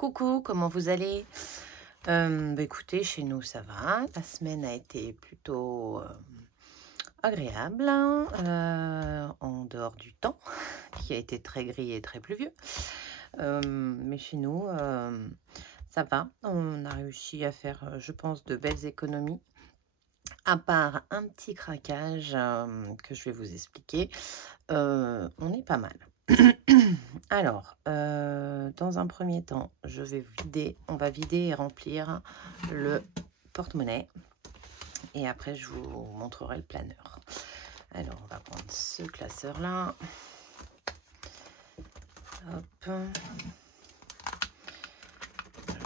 Coucou, comment vous allez? Écoutez, chez nous ça va. La semaine a été plutôt agréable, hein, en dehors du temps, qui a été très gris et très pluvieux. Mais chez nous, ça va. On a réussi à faire, je pense, de belles économies. À part un petit craquage que je vais vous expliquer, on est pas mal. Alors, dans un premier temps, on va vider et remplir le porte-monnaie. Et après, je vous montrerai le planeur. Alors, on va prendre ce classeur-là. Hop. Alors,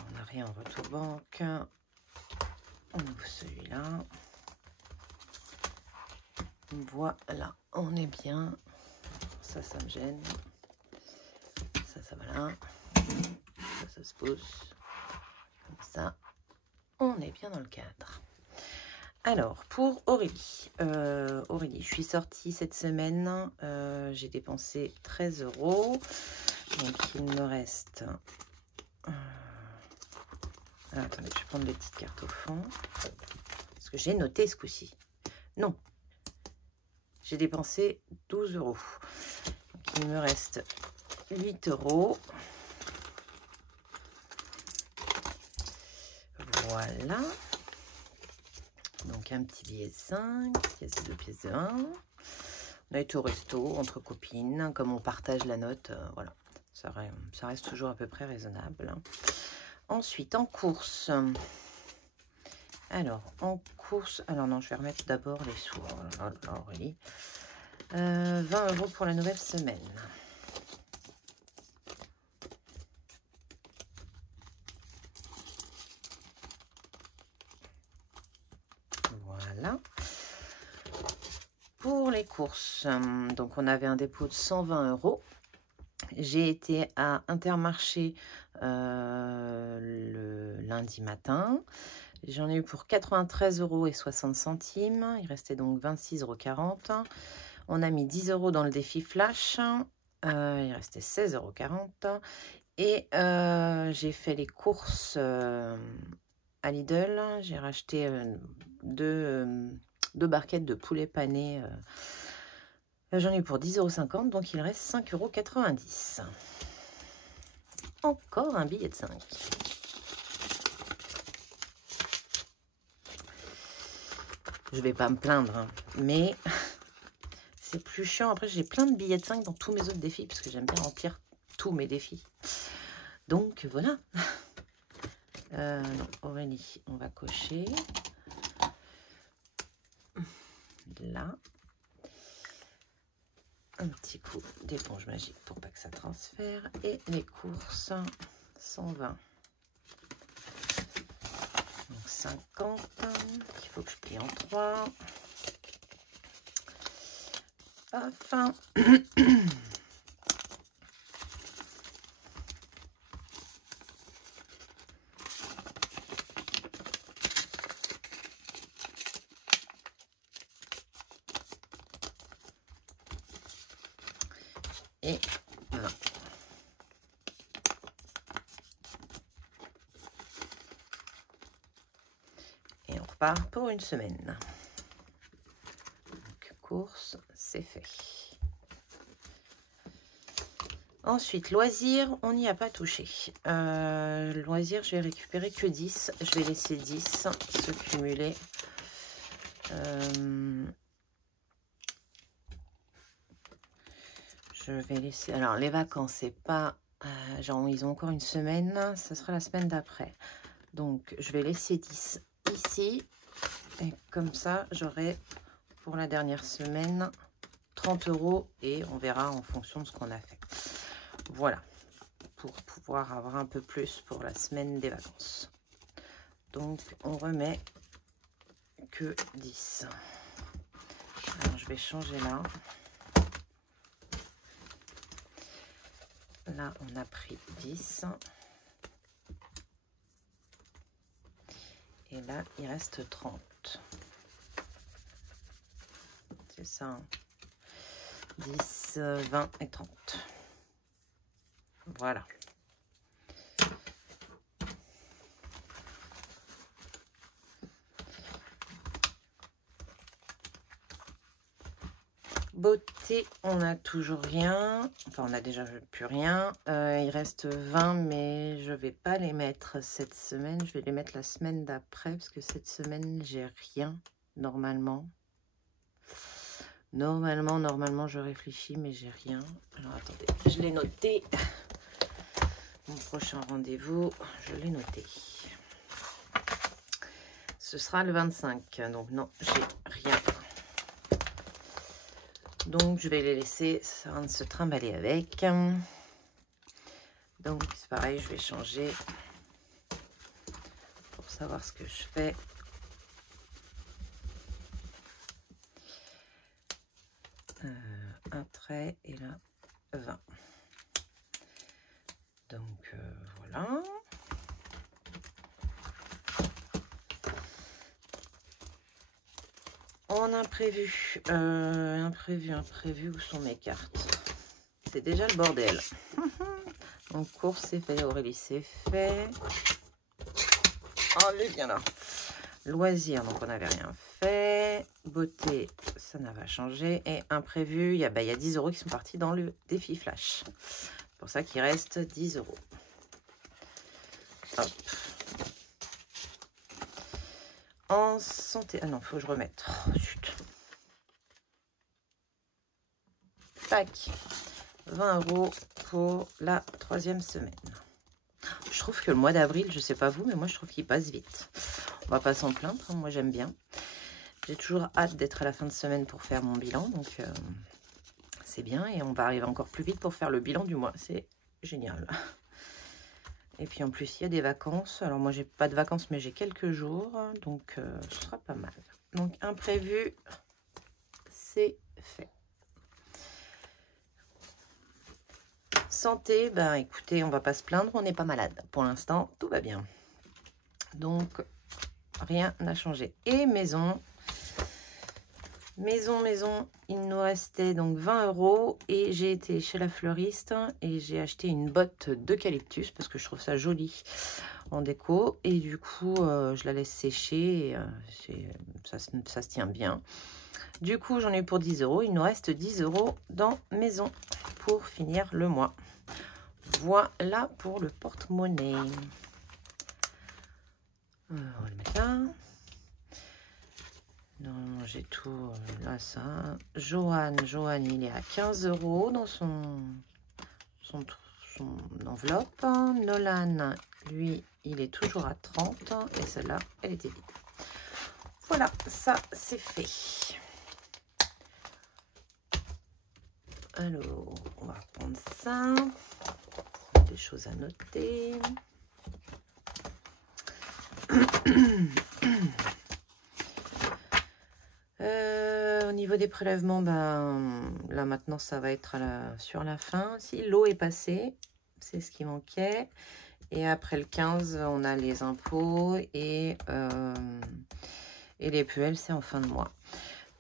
on n'a rien en retour banque. On ouvre celui-là. Voilà, on est bien. Ça me gêne. Ça va là. Ça se pose. Comme ça, on est bien dans le cadre. Alors, pour Aurélie. Aurélie, je suis sortie cette semaine. J'ai dépensé 13 €. Donc, il me reste... Alors, attendez, je vais prendre les petites cartes au fond. Parce que j'ai noté ce coup-ci. Non. J'ai dépensé 12 €. Donc, il me reste 8 €. Voilà. Donc, un petit billet de 5. Il y a ces 2 pièces de 1. On a été au resto entre copines. Comme on partage la note, voilà. Ça reste toujours à peu près raisonnable. Ensuite, en course. Alors, en course... Alors non, je vais remettre d'abord les sous. Alors, Aurélie. 20 € pour la nouvelle semaine. Voilà. Pour les courses, donc on avait un dépôt de 120 €. J'ai été à Intermarché le lundi matin. J'en ai eu pour 93,60 €. Il restait donc 26,40 €. On a mis 10 € dans le défi flash. Il restait 16,40 €. Et j'ai fait les courses à Lidl. J'ai racheté deux barquettes de poulet pané. J'en ai eu pour 10,50 €. Donc il reste 5,90 €. Encore un billet de 5. Je vais pas me plaindre, hein, mais c'est plus chiant. Après, j'ai plein de billets de 5 dans tous mes autres défis, parce que j'aime bien remplir tous mes défis. Donc, voilà. Aurélie, on va cocher. Là. Un petit coup d'éponge magique pour pas que ça transfère. Et les courses, 120. Donc 50, il faut que je plie en 3. Enfin. Et voilà. Et on repart pour une semaine. Donc, course, c'est fait. Ensuite, loisirs, on n'y a pas touché. Loisirs, je vais récupérer que 10. Je vais laisser 10 se cumuler. Je vais laisser... Alors, les vacances, c'est pas... genre, ils ont encore une semaine. Ce sera la semaine d'après. Donc, je vais laisser 10 ici. Et comme ça, j'aurai pour la dernière semaine 30 € et on verra en fonction de ce qu'on a fait. Voilà, pour pouvoir avoir un peu plus pour la semaine des vacances. Donc, on remet que 10. Alors, je vais changer là. Là, on a pris 10. Et là, il reste 30. C'est ça. Hein. 10, 20 et 30. Voilà. Beauté, on n'a toujours rien. Enfin, on a déjà plus rien. Il reste 20, mais je vais pas les mettre cette semaine. Je vais les mettre la semaine d'après, parce que cette semaine, j'ai rien, normalement. Normalement, je réfléchis, mais j'ai rien. Alors, attendez, je l'ai noté. Mon prochain rendez-vous, je l'ai noté. Ce sera le 25, donc non, j'ai rien. Donc, je vais les laisser se trimballer avec. Donc, c'est pareil, je vais changer pour savoir ce que je fais. Un trait et là, 20. Donc, voilà. En imprévu, où sont mes cartes? C'est déjà le bordel. Donc, course, c'est fait. Aurélie, c'est fait. Oh, elle est bien là. Loisirs, donc on n'avait rien fait. Beauté, ça n'a pas changé. Et imprévu, il y a 10 € qui sont partis dans le défi flash. C'est pour ça qu'il reste 10 €. Hop. En santé. Ah non, faut que je remette. Oh, zut. Tac. 20 € pour la 3e semaine. Je trouve que le mois d'avril, je sais pas vous, mais moi je trouve qu'il passe vite. On va pas s'en plaindre, hein, moi j'aime bien. J'ai toujours hâte d'être à la fin de semaine pour faire mon bilan, donc c'est bien. Et on va arriver encore plus vite pour faire le bilan du mois, c'est génial. Et puis en plus, il y a des vacances. Alors moi, j'ai pas de vacances, mais j'ai quelques jours, donc ce sera pas mal. Donc imprévu, c'est fait. Santé, ben écoutez, on va pas se plaindre, on n'est pas malade. Pour l'instant, tout va bien. Donc, rien n'a changé. Et maison, il nous restait donc 20 € et j'ai été chez la fleuriste et j'ai acheté une botte d'eucalyptus parce que je trouve ça joli en déco et du coup, je la laisse sécher et ça se tient bien. Du coup, j'en ai eu pour 10 €. Il nous reste 10 € dans maison pour finir le mois. Voilà pour le porte-monnaie. On va le mettre là. Non, j'ai tout là, ça. Johan, il est à 15 € dans son enveloppe. Nolan, lui, il est toujours à 30. Et celle-là, elle était vide. Voilà, ça, c'est fait. Alors, on va prendre ça. Des choses à noter. Au niveau des prélèvements, ben, là maintenant, ça va être sur la fin. Si l'eau est passée, c'est ce qui manquait. Et après le 15, on a les impôts et les PUL, c'est en fin de mois.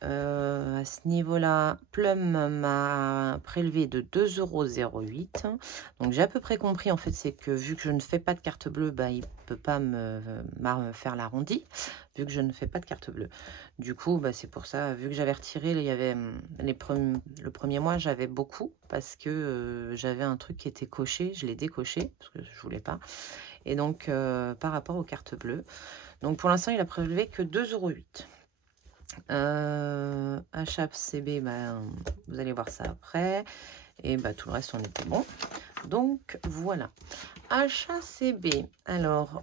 À ce niveau-là, Plum m'a prélevé de 2,08 €. Donc, j'ai à peu près compris, en fait, c'est que vu que je ne fais pas de carte bleue, bah, il ne peut pas me faire l'arrondi, vu que je ne fais pas de carte bleue. Du coup, bah, c'est pour ça, vu que j'avais retiré, il y avait le premier mois, j'avais beaucoup, parce que j'avais un truc qui était coché, je l'ai décoché, parce que je ne voulais pas. Et donc, par rapport aux cartes bleues. Donc, pour l'instant, il a prélevé que 2,08 €. HACB, ben, vous allez voir ça après. Et bah, tout le reste, on était bon. Donc, voilà. HACB. Alors,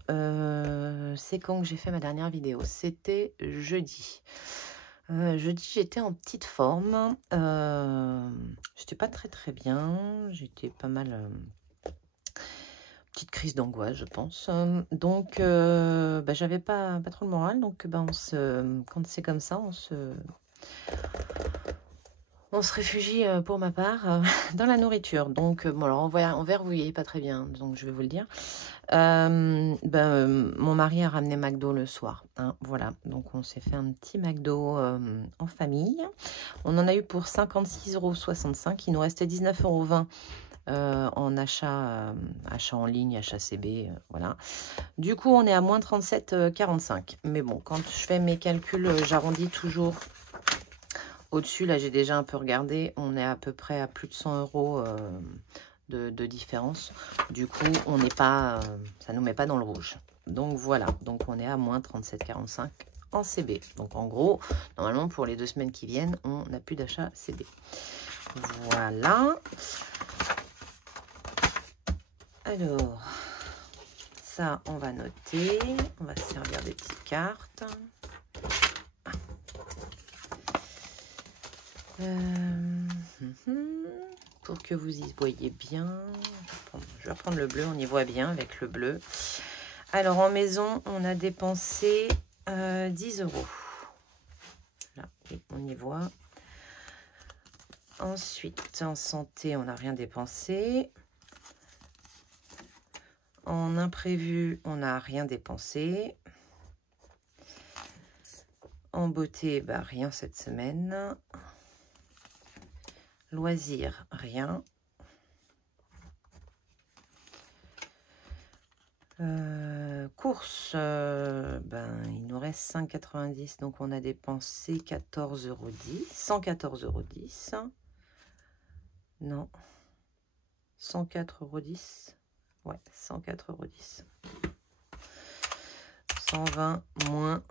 c'est quand que j'ai fait ma dernière vidéo? C'était jeudi. Jeudi, j'étais en petite forme. J'étais pas très bien. J'étais pas mal... petite crise d'angoisse, je pense. Donc, bah, j'avais pas trop le moral. Donc, bah, quand c'est comme ça, on se réfugie, pour ma part, dans la nourriture. Donc, bon, alors, en vert, vous voyez pas très bien. Donc, je vais vous le dire. Mon mari a ramené McDo le soir. Hein, voilà. Donc, on s'est fait un petit McDo en famille. On en a eu pour 56,65 €. Il nous restait 19,20 €. En achat en ligne, HACB, voilà. Du coup, on est à moins 37,45 €. Mais bon, quand je fais mes calculs, j'arrondis toujours Au-dessus, là, j'ai déjà un peu regardé. On est à peu près à plus de 100 € de différence. Du coup, on n'est pas, ça nous met pas dans le rouge. Donc voilà, donc on est à moins 37,45 en CB. Donc en gros, normalement pour les 2 semaines qui viennent, on n'a plus d'achat CB. Voilà. Alors, ça on va noter. On va se servir des petites cartes. Pour que vous y voyez bien. Je vais prendre le bleu, on y voit bien avec le bleu. Alors en maison, on a dépensé 10 €. Là, on y voit. Ensuite, en santé, on n'a rien dépensé. En imprévu, on n'a rien dépensé. En beauté, bah, rien cette semaine. Loisirs, rien. Courses, ben, il nous reste 5,90, donc on a dépensé 14,10 €, 114,10 €. Non, 104,10 €. Ouais, 104,10 €. 120 moins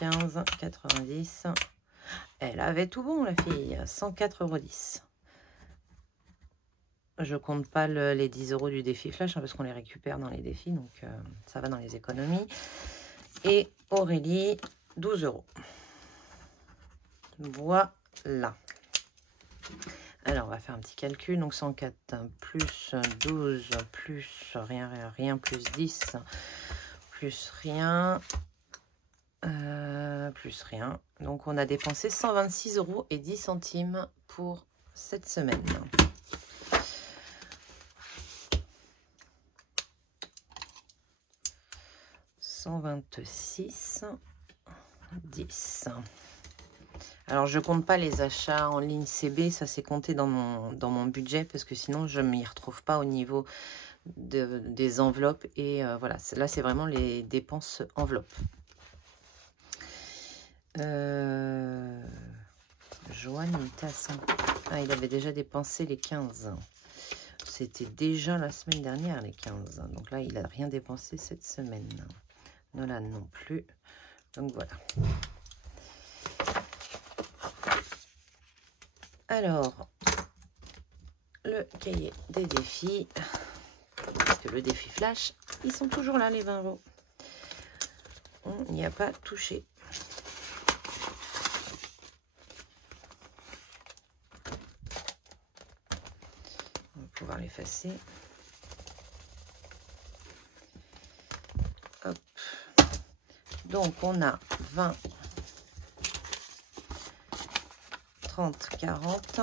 15,90 €. Elle avait tout bon, la fille. 104,10 €. Je compte pas les 10 € du défi flash, hein, parce qu'on les récupère dans les défis, donc ça va dans les économies. Et Aurélie, 12 €. Voilà. Alors, on va faire un petit calcul. Donc, 104 plus 12 plus rien, plus 10 plus rien, plus rien. Donc, on a dépensé 126,10 € pour cette semaine. « 126,10 €. Alors, je compte pas les achats en ligne CB. Ça, c'est compté dans mon budget parce que sinon, je ne m'y retrouve pas au niveau des enveloppes. Et voilà, là, c'est vraiment les dépenses enveloppes. Joanne, il était à 100. Ah, il avait déjà dépensé les 15. C'était déjà la semaine dernière, les 15. Donc là, il n'a rien dépensé cette semaine. Nolan non plus. Donc voilà. Alors, le cahier des défis. Parce que le défi flash, ils sont toujours là, les 20 €. On n'y a pas touché. On va pouvoir l'effacer. Hop. Donc, on a 20, 30, 40,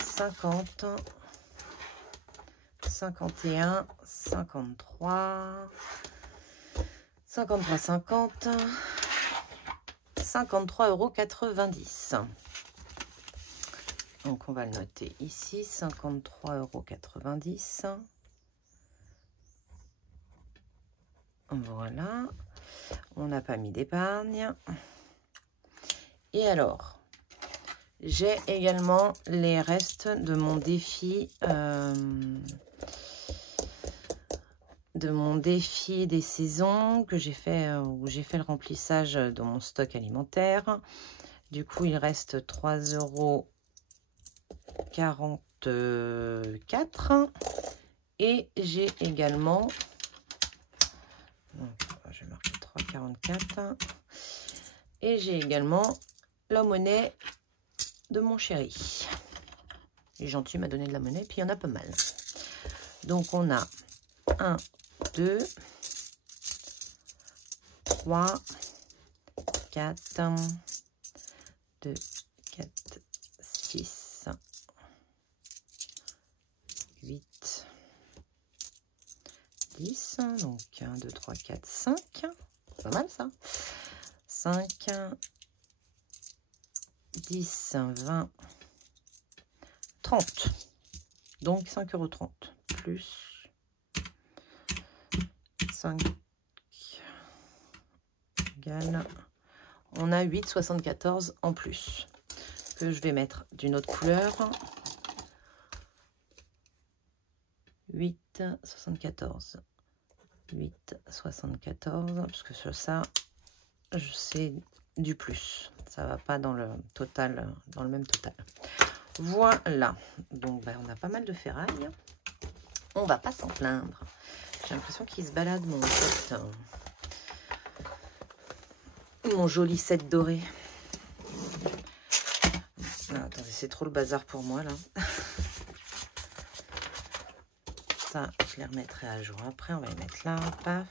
50, 51, 53, 53, 50, 53,90 €. Donc, on va le noter ici, 53,90 €. Voilà. On n'a pas mis d'épargne. Et alors, j'ai également les restes de mon défi des saisons que j'ai fait, où j'ai fait le remplissage de mon stock alimentaire. Du coup, il reste 3,44 €. Et j'ai également, je vais marquer 3,44 €. Et j'ai également la monnaie de mon chéri. Il est gentil, il m'a donné de la monnaie, puis il y en a pas mal. Donc on a 1, 2, 3, 4, 2, 4, 6, 8, 10. Donc 1, 2, 3, 4, 5. C'est pas mal ça. 5, 10, 20, 30. Donc 5,30 € plus 5 égale. on a 8,74 en plus. Que je vais mettre d'une autre couleur. 8,74. 8,74. Parce que sur ça, c'est du plus. Ça va pas dans le total, dans le même total. Voilà. Donc, ben, on a pas mal de ferraille. On va pas s'en plaindre. J'ai l'impression qu'il se balade mon joli set doré. Non, attendez, c'est trop le bazar pour moi là. Ça, je les remettrai à jour après. On va les mettre là. Paf.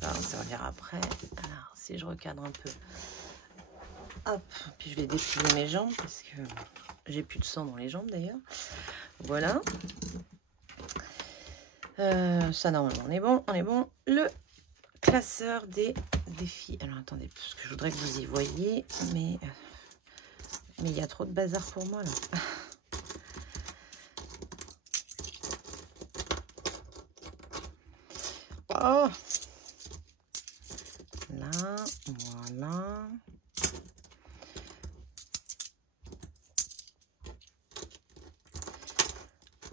Ça, on servira après. Alors, si je recadre un peu. Hop. Puis je vais déplier mes jambes parce que j'ai plus de sang dans les jambes d'ailleurs. Voilà. Ça, normalement, on est bon. On est bon. Le classeur des défis. Alors, attendez, parce que je voudrais que vous y voyez. Mais il y a trop de bazar pour moi là. Oh, là, voilà.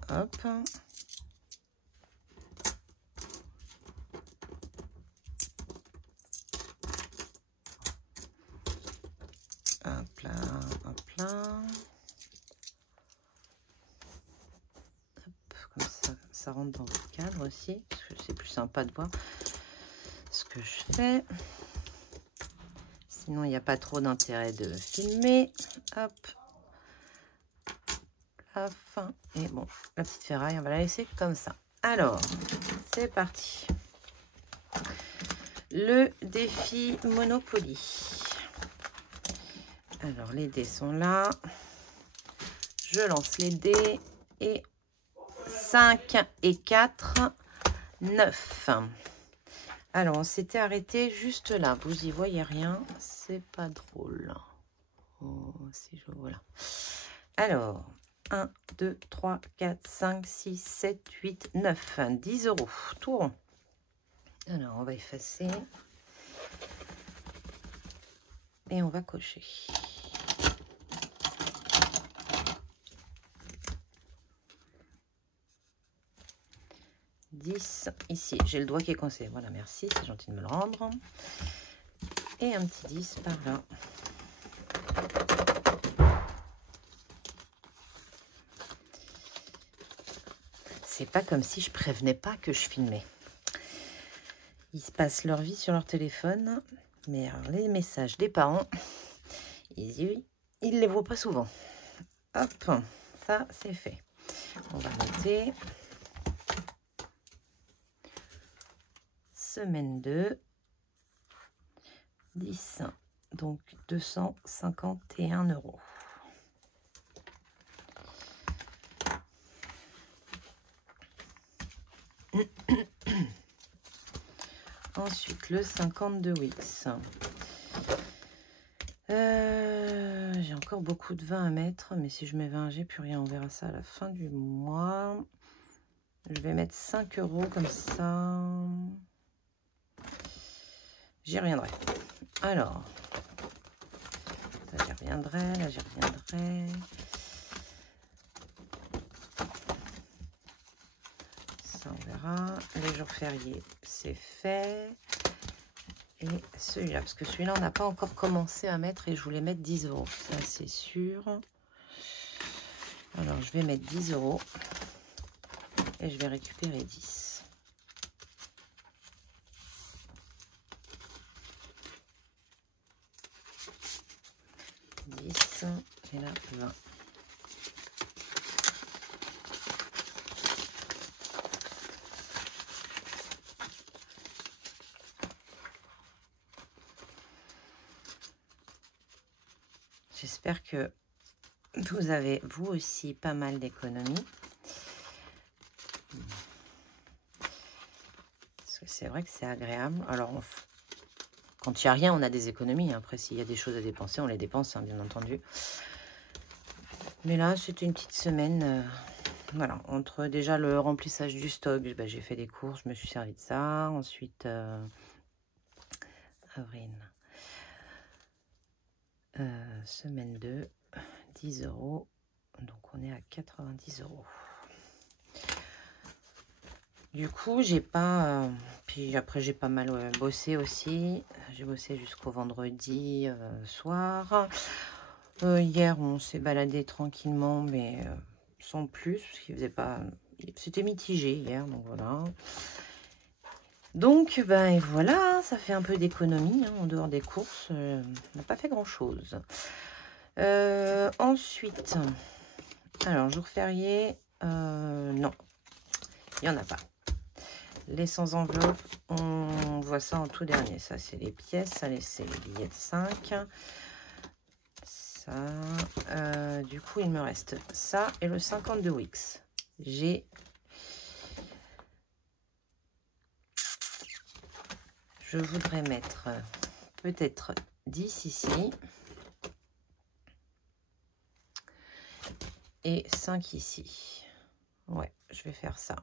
Hop. Hop là, hop là. Hop, comme ça rentre dans le cadre aussi, parce que c'est plus sympa de voir ce que je fais. Sinon, il n'y a pas trop d'intérêt de filmer. Hop. La fin. Et bon, la petite ferraille, on va la laisser comme ça. Alors, c'est parti. Le défi Monopoly. Alors, les dés sont là. Je lance les dés. Et 5 et 4, 9. Alors, on s'était arrêté juste là. Vous y voyez rien. C'est pas drôle. Oh, si je... Voilà. Alors, 1, 2, 3, 4, 5, 6, 7, 8, 9. 10 euros. Tout rond. Alors, on va effacer. Et on va cocher. Ici, j'ai le doigt qui est coincé. Voilà, merci, c'est gentil de me le rendre. Et un petit 10 par là. C'est pas comme si je prévenais pas que je filmais. Ils se passent leur vie sur leur téléphone. Mais alors, les messages des parents, ils les voient pas souvent. Hop, ça c'est fait. On va noter. Semaine 2, 10, donc 251 euros. Ensuite, le 52 Wix. J'ai encore beaucoup de vin à mettre, mais si je mets 20, j'ai plus rien. On verra ça à la fin du mois. Je vais mettre 5 euros comme ça. J'y reviendrai. Alors, ça j'y reviendrai, là j'y reviendrai. Ça on verra. Les jours fériés, c'est fait. Et celui-là, parce que celui-là, on n'a pas encore commencé à mettre et je voulais mettre 10 euros. Ça, c'est sûr. Alors, je vais mettre 10 euros et je vais récupérer 10. 10 et là 20. J'espère que vous avez, vous aussi, pas mal d'économies. Parce que c'est vrai que c'est agréable. Alors, quand il n'y a rien, on a des économies. Après, s'il y a des choses à dépenser, on les dépense, hein, bien entendu. Mais là, c'était une petite semaine. Voilà, entre déjà le remplissage du stock, ben, j'ai fait des courses, je me suis servi de ça. Ensuite, avril. Semaine 2, 10 €. Donc on est à 90 €. Du coup, j'ai pas... puis après, j'ai pas mal bossé aussi. J'ai bossé jusqu'au vendredi soir. Hier, on s'est baladé tranquillement, mais sans plus, parce qu'il faisait pas... C'était mitigé hier, donc voilà. Donc, ben et voilà, ça fait un peu d'économie, hein, en dehors des courses. On n'a pas fait grand-chose. Ensuite, alors, jour férié, non, il n'y en a pas. Les sans enveloppe, on voit ça en tout dernier. Ça, c'est les pièces. Allez, c'est les billets de 5. Ça. Du coup, il me reste ça et le 50 de Wix. Je voudrais mettre peut-être 10 ici. Et 5 ici. Ouais, je vais faire ça.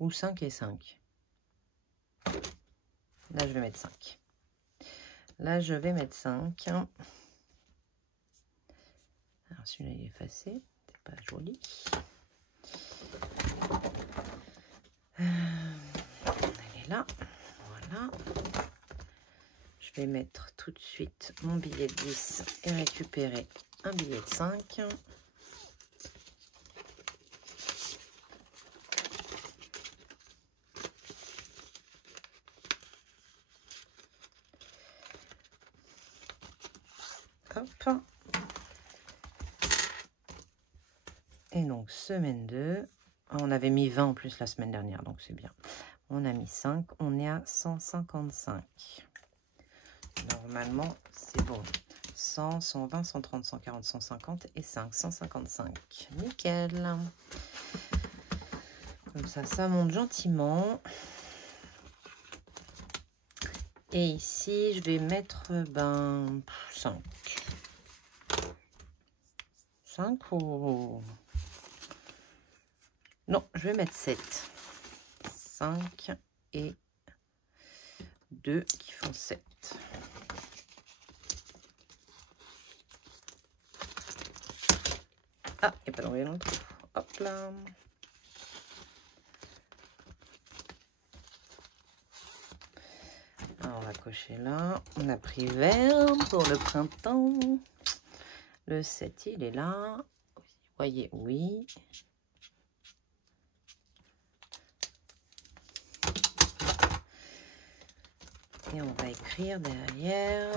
Ou 5 et 5. Là, je vais mettre 5. Là, je vais mettre 5. Alors, celui-là, il est effacé. C'est pas joli. Elle est là. Voilà. Je vais mettre tout de suite mon billet de 10 et récupérer un billet de 5. Hop. Et donc, semaine 2. On avait mis 20 en plus la semaine dernière, donc c'est bien. On a mis 5. On est à 155. Normalement, c'est bon. 100, 120, 130, 140, 150 et 5. 155. Nickel. Comme ça monte gentiment. Et ici, je vais mettre 5. 5 ou... Non, je vais mettre 7. 5 et 2 qui font 7. Ah, il n'y a pas d'envoyé dans le trou. Hop là. Alors, on va cocher là. On a pris vert pour le printemps. Le 7, il est là. Vous voyez, oui. Et on va écrire derrière.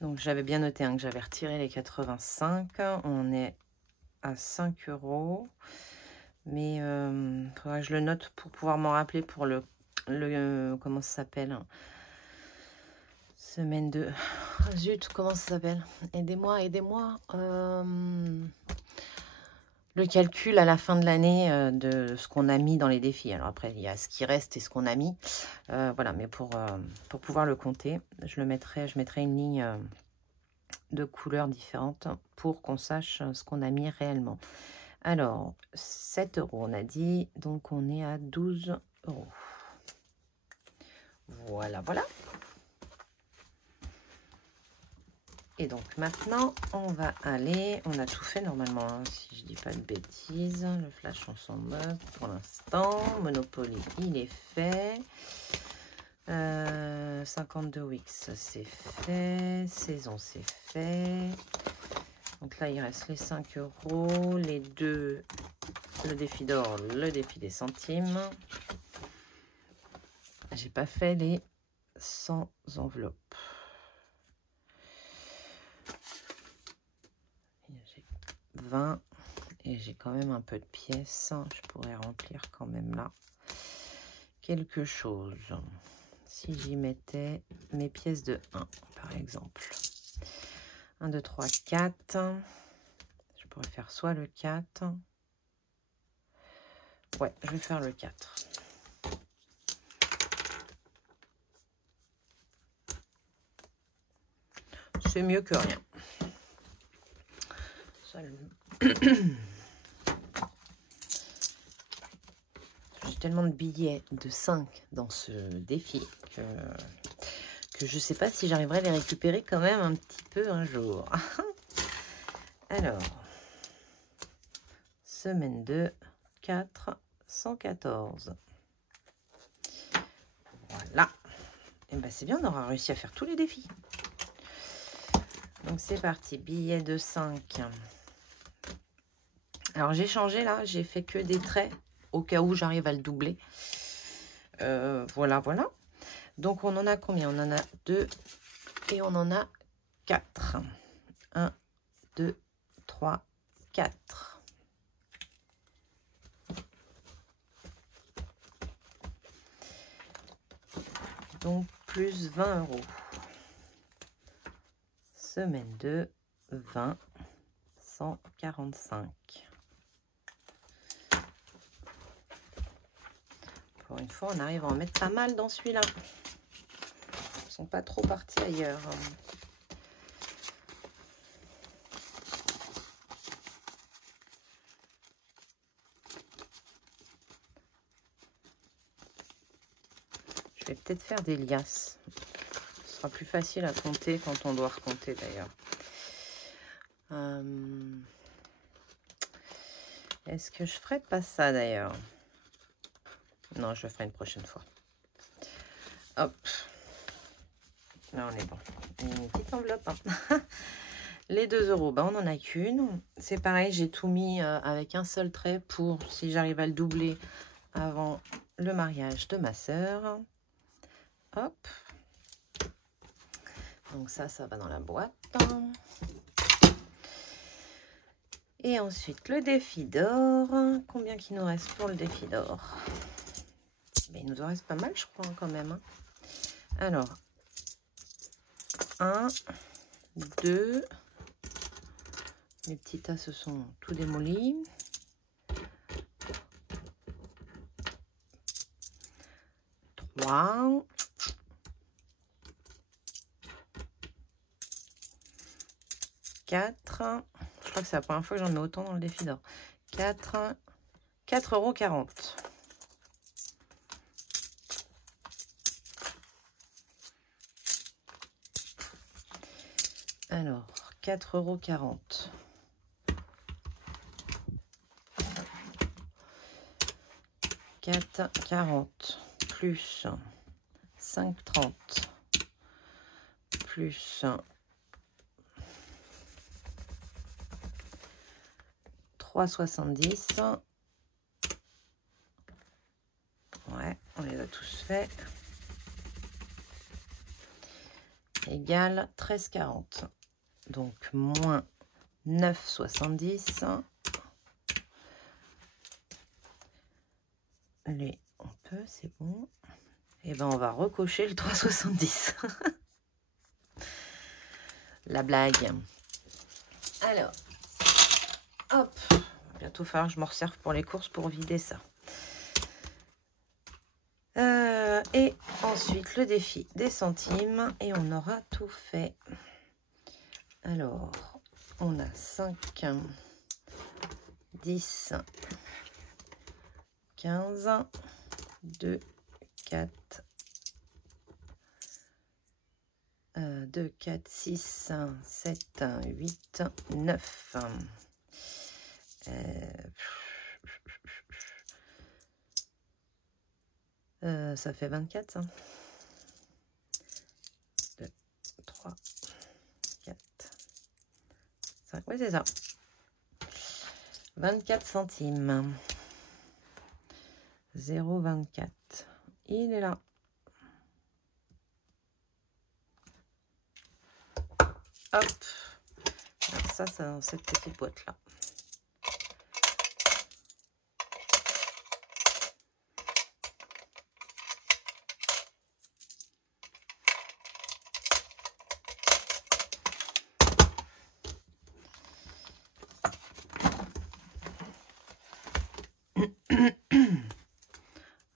Donc, j'avais bien noté que j'avais retiré les 85. On est à 5 €. Mais il faudra que je le note pour pouvoir m'en rappeler pour le comment ça s'appelle? Semaine 2. Oh, zut, comment ça s'appelle? Aidez-moi, aidez-moi. Le calcul à la fin de l'année de ce qu'on a mis dans les défis. Alors après, il y a ce qui reste et ce qu'on a mis. Voilà, mais pour pouvoir le compter, je mettrai une ligne de couleurs différentes pour qu'on sache ce qu'on a mis réellement. Alors, 7 € on a dit, donc on est à 12 €. Voilà, voilà. Et donc maintenant, on va aller, on a tout fait normalement, hein, si je dis pas de bêtises. Le flash, on s'en moque pour l'instant. Monopoly, il est fait. 52 Wix, c'est fait. Saison, c'est fait. Donc là, il reste les 5 €, les 2, le défi d'or, le défi des centimes. J'ai pas fait les 100 enveloppes. J'ai 20 et j'ai quand même un peu de pièces. Je pourrais remplir quand même là quelque chose. Si j'y mettais mes pièces de 1, par exemple. 1, 2, 3, 4. Je pourrais faire soit le 4. Ouais, je vais faire le 4. C'est mieux que rien. tellement de billets de 5 dans ce défi que je ne sais pas si j'arriverai à les récupérer quand même un petit peu un jour. Alors, semaine 2, 4, 114. Voilà. Et ben c'est bien, on aura réussi à faire tous les défis. Donc c'est parti, billet de 5. Alors j'ai changé là, j'ai fait que des traits au cas où j'arrive à le doubler. Voilà, voilà. Donc on en a combien? On en a 2 et on en a 4. 1, 2, 3, 4. Donc plus 20 €. Semaine 2, 20, 145. Pour une fois, on arrive à en mettre pas mal dans celui-là. Ils ne sont pas trop partis ailleurs. Je vais peut-être faire des liasses. Ce sera plus facile à compter quand on doit recompter d'ailleurs. Est-ce que je ferai pas ça d'ailleurs? Non, je le ferai une prochaine fois. Hop. Là, on est bon. Une petite enveloppe. Hein. Les 2 €, ben, on n'en a qu'une. C'est pareil, j'ai tout mis avec un seul trait pour si j'arrive à le doubler avant le mariage de ma sœur. Hop. Donc ça va dans la boîte. Et ensuite, le défi d'or. Combien qu'il nous reste pour le défi d'or? Mais il nous en reste pas mal, je crois, quand même. Hein. Alors, 1, 2. Les petits tas se sont tout démolis. 3. 4. Je crois que c'est la première fois que j'en mets autant dans le défi d'or. 4. 4,40 €. Alors, 4,40 €. 4,40 plus 5,30 plus 3,70. Ouais, on les a tous faits. Égale 13,40. Donc, moins 9,70. Les, on peut, c'est bon. Et ben, on va recocher le 3,70. La blague. Alors, hop. Bientôt falloir que je m'en resserve pour les courses pour vider ça. Et ensuite, le défi des centimes. Et on aura tout fait. Alors, on a 5, 10, 15, 2, 4, 2, 4, 6, 7, 8, 9. Ça fait 24. 2, 3, 4, 5. Oui, c'est ça. 24 centimes. 0,24. Il est là. Hop. Alors ça dans cette petite boîte-là.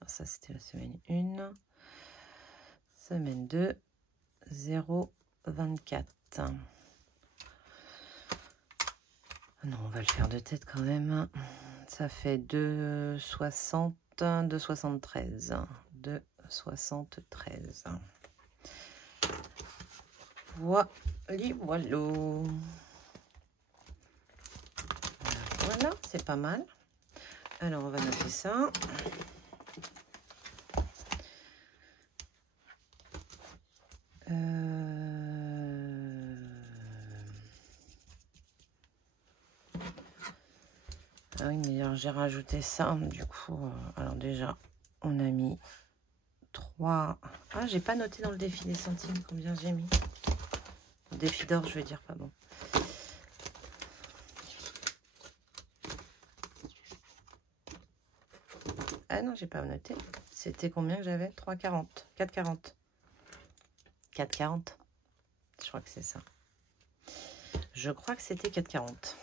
Ça, c'était la semaine 1. Semaine 2, 0,24. Non, on va le faire de tête quand même. Ça fait 2,60. 2,73. 2,73. Voilà, voilà. Voilà, c'est pas mal. Alors, on va noter ça. Ah oui, mais alors j'ai rajouté ça, du coup. Alors déjà, on a mis 3. Ah, j'ai pas noté dans le défi des centimes combien j'ai mis. Le défi d'or, je veux dire, pardon. Ah non, j'ai pas noté. C'était combien que j'avais? 3,40. 4,40. 4,40. Je crois que c'est ça. Je crois que c'était 4,40.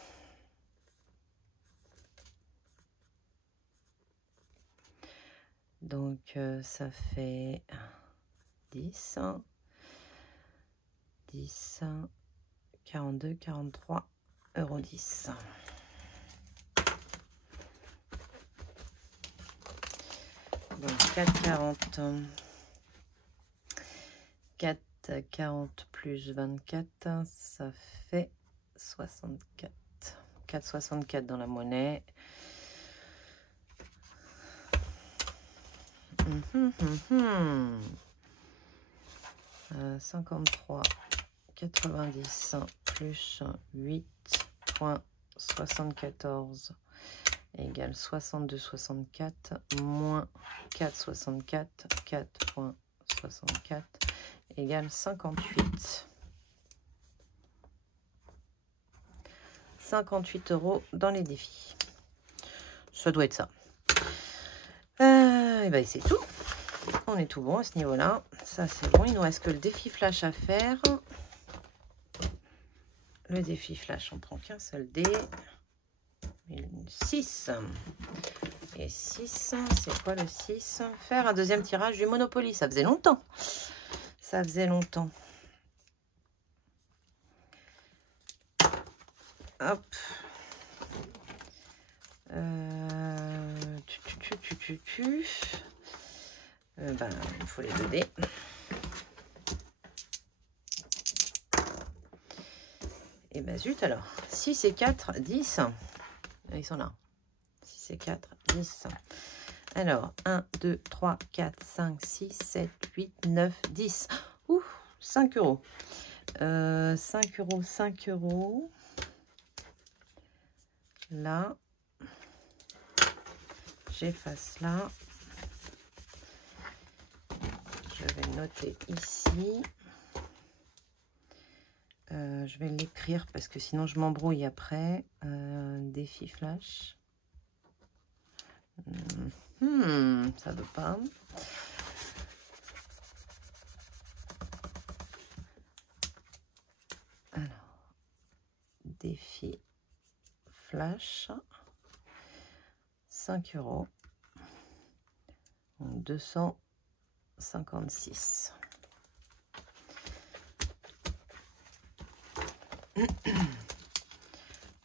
Donc, ça fait 10, 10, 42, 43 € 10. Donc, 4,40. 4,40 plus 24, ça fait 64. 4,64 dans la monnaie. 53,90 plus 8,74 égale 62,64 moins 4,64, 4,64 égale 58. 58 € dans les défis. Ça doit être ça. Et ben c'est tout. On est tout bon à ce niveau-là. Ça, c'est bon. Il nous reste que le défi flash à faire. Le défi flash, on prend qu'un seul dé. 6. Et 6, c'est quoi le 6? Faire un deuxième tirage du Monopoly. Ça faisait longtemps. Ça faisait longtemps. Hop. Ben, il faut les 2 dés. Et ben zut alors. 6 et 4, 10. Ils sont là. 6 et 4, 10. Alors, 1, 2, 3, 4, 5, 6, 7, 8, 9, 10. Ouh, 5 €. 5 €, 5 €. Là. J'efface là. Je vais noter ici. Je vais l'écrire parce que sinon je m'embrouille après. Défi flash. Ça veut pas. Alors, défi flash. 5 €. 256.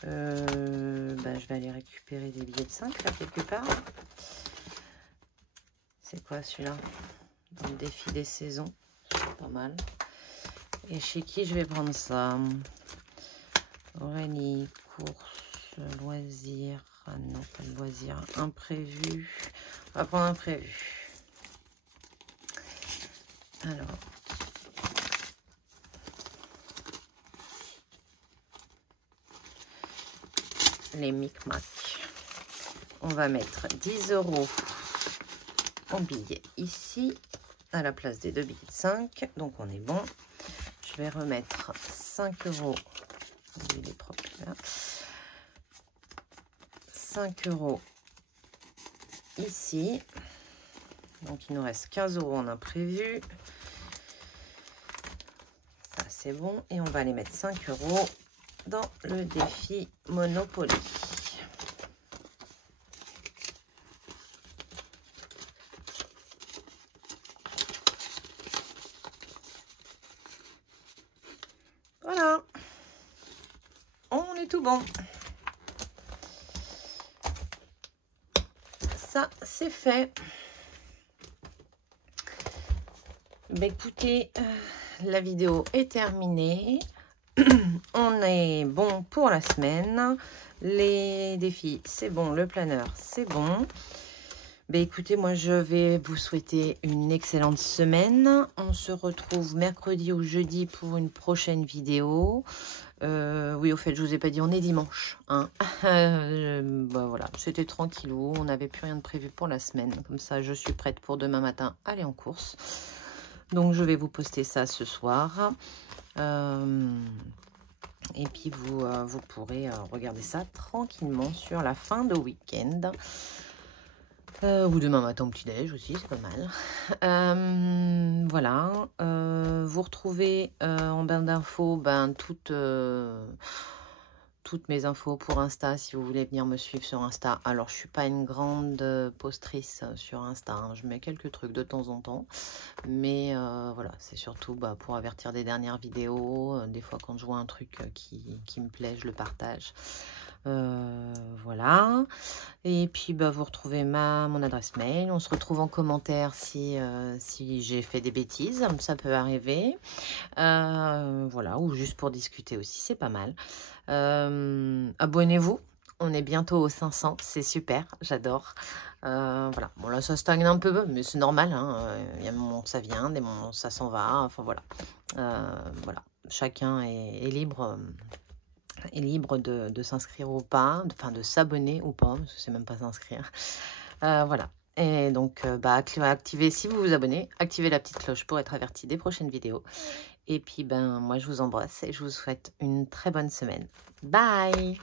Ben, je vais aller récupérer des billets de 5 là quelque part. C'est quoi celui-là? Dans le défi des saisons. Pas mal. Et chez qui je vais prendre ça? Aurélie, course, loisir. Ah non, pas le loisir. Imprévu. On va prendre imprévu. Alors. Les micmacs. On va mettre 10 € en billets ici, à la place des 2 billets de 5. Donc on est bon. Je vais remettre 5 €. Il est propre là. 5 € ici. Donc il nous reste 15 € en imprévu. Ça c'est bon. Et on va aller mettre 5 € dans le défi Monopoly. Voilà. On est tout bon. ça, c'est fait. Bah, écoutez, la vidéo est terminée. On est bon pour la semaine. Les défis, c'est bon. Le planeur, c'est bon. Ben écoutez, moi je vais vous souhaiter une excellente semaine. On se retrouve mercredi ou jeudi pour une prochaine vidéo. Oui, au fait, je vous ai pas dit, on est dimanche. Hein. Ben voilà, c'était tranquillou. On n'avait plus rien de prévu pour la semaine. Comme ça, je suis prête pour demain matin aller en course. Donc, je vais vous poster ça ce soir. Et puis, vous pourrez regarder ça tranquillement sur la fin de week-end. Ou demain matin au petit-déj aussi, c'est pas mal. Voilà. Vous retrouvez en barre d'infos toutes mes infos pour Insta si vous voulez venir me suivre sur Insta. Alors, je suis pas une grande postrice sur Insta. Hein. Je mets quelques trucs de temps en temps. Mais voilà, c'est surtout pour avertir des dernières vidéos. Des fois, quand je vois un truc qui me plaît, je le partage. Voilà. Et puis vous retrouvez mon adresse mail. On se retrouve en commentaire si j'ai fait des bêtises, ça peut arriver. Voilà, ou juste pour discuter aussi, c'est pas mal. Abonnez-vous, on est bientôt aux 500, c'est super, j'adore. Voilà, bon là ça stagne un peu, mais c'est normal, hein. Il y a des moments ça vient, des moments ça s'en va, enfin voilà. Voilà, chacun est libre. Est libre de s'inscrire ou pas, enfin de s'abonner ou pas, parce que c'est même pas s'inscrire. Voilà. Et donc, activez, si vous vous abonnez, activez la petite cloche pour être averti des prochaines vidéos. Et puis, moi, je vous embrasse et je vous souhaite une très bonne semaine. Bye!